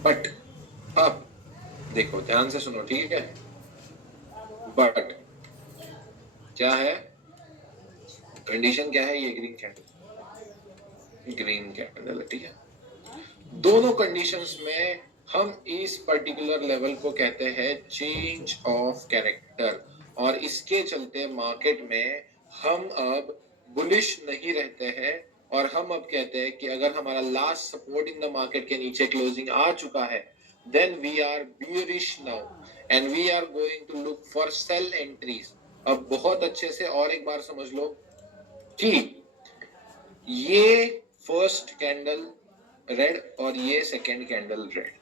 But अब देखो ध्यान से सुनो, ठीक है। बट क्या है, कंडीशन क्या है, ये ग्रीन कैंडल है, ठीक है। दोनों कंडीशंस में हम इस पर्टिकुलर लेवल को कहते हैं चेंज ऑफ कैरेक्टर, और इसके चलते मार्केट में हम अब बुलिश नहीं रहते हैं, और हम अब कहते हैं कि अगर हमारा last support in the market के नीचे क्लोजिंग आ चुका है, then we are bearish now and we are going to look for sell entries. अब बहुत अच्छे से और एक बार समझ लो कि ये फर्स्ट कैंडल रेड और ये सेकेंड कैंडल रेड,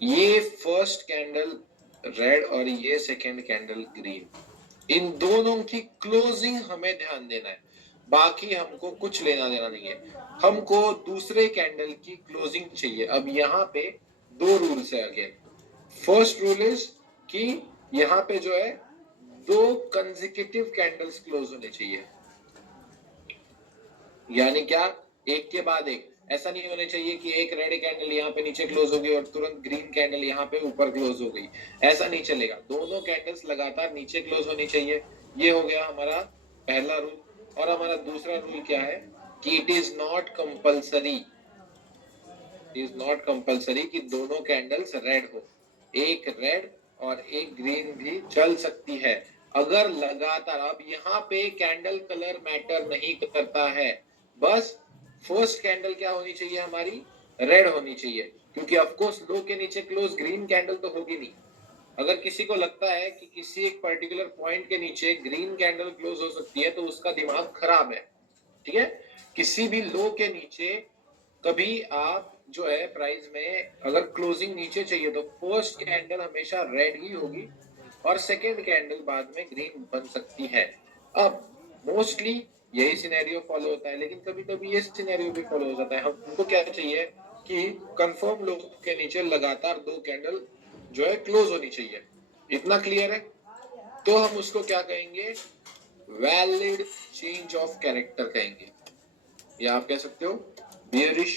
ये फर्स्ट कैंडल रेड और ये सेकेंड कैंडल ग्रीन, इन दोनों की क्लोजिंग हमें ध्यान देना है, बाकी हमको कुछ लेना देना नहीं है। हमको दूसरे कैंडल की क्लोजिंग चाहिए। अब यहाँ पे दो रूल्स है अगेन। फर्स्ट रूल इज कि यहाँ पे जो है दो कंसेक्यूटिव कैंडल्स क्लोज होने चाहिए, यानी क्या, एक के बाद एक। ऐसा नहीं होने चाहिए कि एक रेड कैंडल यहाँ पे नीचे क्लोज हो गई और तुरंत ग्रीन कैंडल यहाँ पे ऊपर क्लोज हो गई, ऐसा नहीं चलेगा। दोनों कैंडल्स लगातार नीचे क्लोज होनी चाहिए। ये हो गया हमारा पहला रूल। और हमारा दूसरा रूल क्या है कि इट इज नॉट कंपल्सरी, कि दोनों कैंडल्स रेड हो, एक रेड और एक ग्रीन भी चल सकती है अगर लगातार। अब यहाँ पे कैंडल कलर मैटर नहीं करता है, बस फर्स्ट कैंडल क्या होनी चाहिए हमारी, रेड होनी चाहिए, क्योंकि ऑफकोर्स लो के नीचे क्लोज ग्रीन कैंडल तो होगी नहीं। अगर किसी को लगता है कि किसी एक पर्टिकुलर पॉइंट के नीचे ग्रीन कैंडल क्लोज हो सकती है तो उसका दिमाग खराब है, ठीक है। किसी भी लो के नीचे कभी आप जो है प्राइस में अगर क्लोजिंग नीचे चाहिए तो फर्स्ट कैंडल हमेशा रेड ही होगी और सेकेंड कैंडल बाद में ग्रीन बन सकती है। अब मोस्टली यही सिनेरियो फॉलो होता है, लेकिन कभी कभी ये सिनेरियो भी फॉलो हो जाता है। हमको क्या चाहिए कि कंफर्म लो के नीचे लगातार दो कैंडल जो है क्लोज होनी चाहिए। इतना क्लियर है? तो हम उसको क्या कहेंगे, वैलिड चेंज ऑफ कैरेक्टर कहेंगे, या आप कह सकते हो बियरिश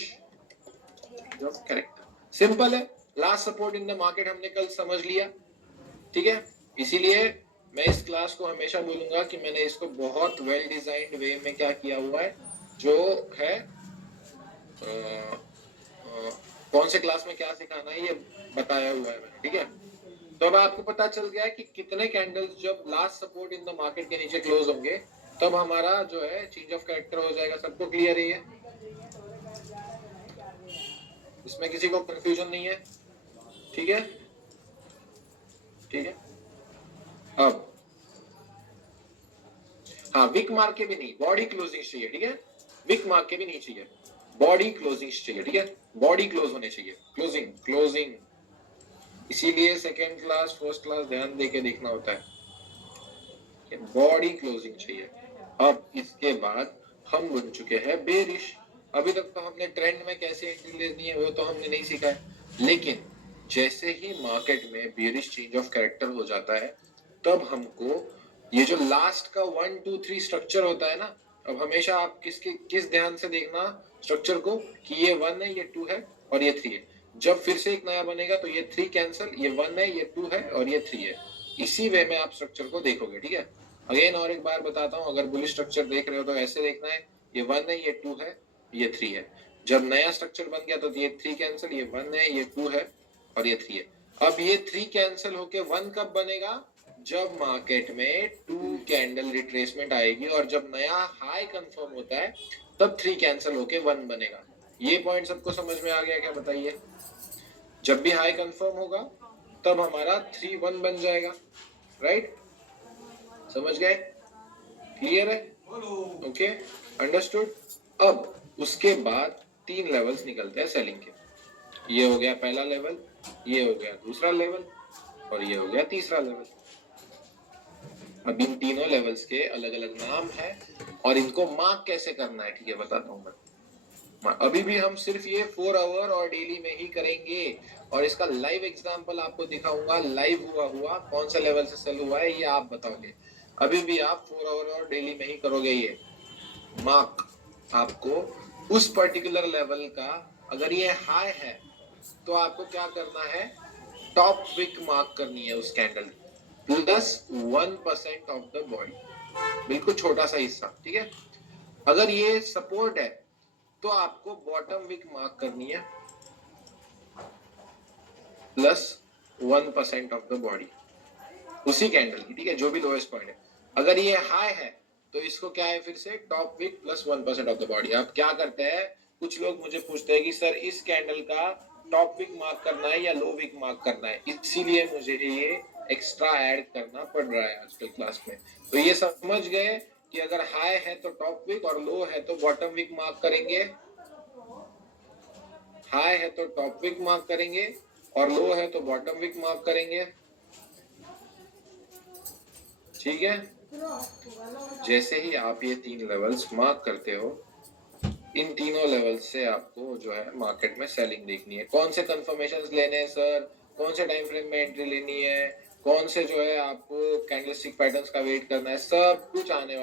ऑफ कैरेक्टर। सिंपल है। Last support in the market हमने कल समझ लिया, ठीक है। इसीलिए मैं इस क्लास को हमेशा बोलूंगा कि मैंने इसको बहुत वेल डिजाइंड वे में क्या किया हुआ है, जो है कौन से क्लास में क्या सिखाना है ये बताया हुआ है मैंने, ठीक है। तो अब आपको पता चल गया है कि कितने कैंडल्स जब last support in the market के नीचे क्लोज होंगे तब हमारा जो है चेंज ऑफ कैरेक्टर हो जाएगा। सबको क्लियर है ये? इसमें किसी को कंफ्यूजन नहीं है? ठीक है, ठीक है। अब हाँ, विक मार के भी नहीं, बॉडी क्लोजिंग चाहिए, ठीक है। विक मार के भी नहीं चाहिए, बॉडी क्लोजिंग चाहिए, ठीक है। बॉडी क्लोज होने चाहिए, क्लोजिंग क्लोजिंग। इसीलिए सेकेंड क्लास फर्स्ट क्लास ध्यान देके देखना होता है, बॉडी क्लोजिंग चाहिए। अब इसके बाद हम बन चुके हैं बेरिश। अभी तक तो हमने ट्रेंड में कैसे एंट्री लेनी है वो तो हमने नहीं सीखा है, लेकिन जैसे ही मार्केट में बेरिश चेंज ऑफ कैरेक्टर हो जाता है तब हमको ये जो लास्ट का 1 2 3 स्ट्रक्चर होता है ना, अब हमेशा आप किस ध्यान से देखना स्ट्रक्चर को कि ये 1 है, ये 2 है और ये 3 है। जब फिर से एक नया बनेगा तो ये 3 कैंसिल, ये 1 है, ये 2 है और ये 3 है। इसी वे में आप स्ट्रक्चर को देखोगे, ठीक है। अगेन और एक बार बताता हूँ, अगर बुलिश स्ट्रक्चर देख रहे हो तो ऐसे देखना है, ये 1 है, ये 2 है, ये 3 है। जब नया स्ट्रक्चर बन गया तो ये 3 कैंसिल, ये 1 है, ये 2 है और ये 3 है। अब ये 3 कैंसिल होके 1 कब बनेगा, जब मार्केट में 2 कैंडल रिट्रेसमेंट आएगी और जब नया हाई कंफर्म होता है तब 3 कैंसिल होके 1 बनेगा। ये पॉइंट सबको समझ में आ गया क्या, बताइए? जब भी हाई कंफर्म होगा तब हमारा 3 1 बन जाएगा, राइट? समझ गए? क्लियर है? Okay, understood. अब उसके बाद 3 लेवल्स निकलते हैं सेलिंग के। ये हो गया पहला लेवल, ये हो गया दूसरा लेवल और ये हो गया तीसरा लेवल। अब इन तीनों लेवल्स के अलग अलग नाम है और इनको मार्क कैसे करना है, ठीक है, बताता हूँ मैं। अभी भी हम सिर्फ ये 4 आवर और डेली में ही करेंगे और इसका लाइव एग्जांपल आपको दिखाऊंगा, लाइव हुआ कौन सा लेवल से सेल हुआ है ये आप बताओगे। अभी भी आप 4 आवर और डेली में ही करोगे ये मार्क। आपको उस पर्टिकुलर लेवल का अगर ये हाई है तो आपको क्या करना है, टॉप विक मार्क करनी है उस candle plus 1% of the body, बिल्कुल छोटा सा हिस्सा, ठीक है। अगर ये सपोर्ट है तो आपको बॉटम विक मार्क करनी है प्लस 1% ऑफ द बॉडी उसी कैंडल की, ठीक है, जो भी लोएस्ट पॉइंट है। अगर ये हाई है तो इसको क्या है, फिर से top wick plus 1% of the body. आप क्या करते हैं, कुछ लोग मुझे पूछते हैं कि सर इस कैंडल का टॉप विक मार्क करना है या लो विक मार्क करना है, इसीलिए मुझे ये एक्स्ट्रा ऐड करना पड़ रहा है आजकल क्लास में। तो ये समझ गए कि अगर हाई है तो टॉप विक और लो है तो बॉटम विक मार्क करेंगे, हाई है तो टॉप विक मार्क करेंगे और लो है तो बॉटम विक मार्क करेंगे, ठीक है। जैसे ही आप ये 3 लेवल्स मार्क करते हो, इन तीनों लेवल से आपको जो है मार्केट में सेलिंग देखनी है। कौन से कंफर्मेशंस लेने हैं सर, कौन से टाइम फ्रेम में एंट्री लेनी है, कौन से जो है आपको कैंडलस्टिक पैटर्न्स का वेट करना है, सब कुछ आने वाला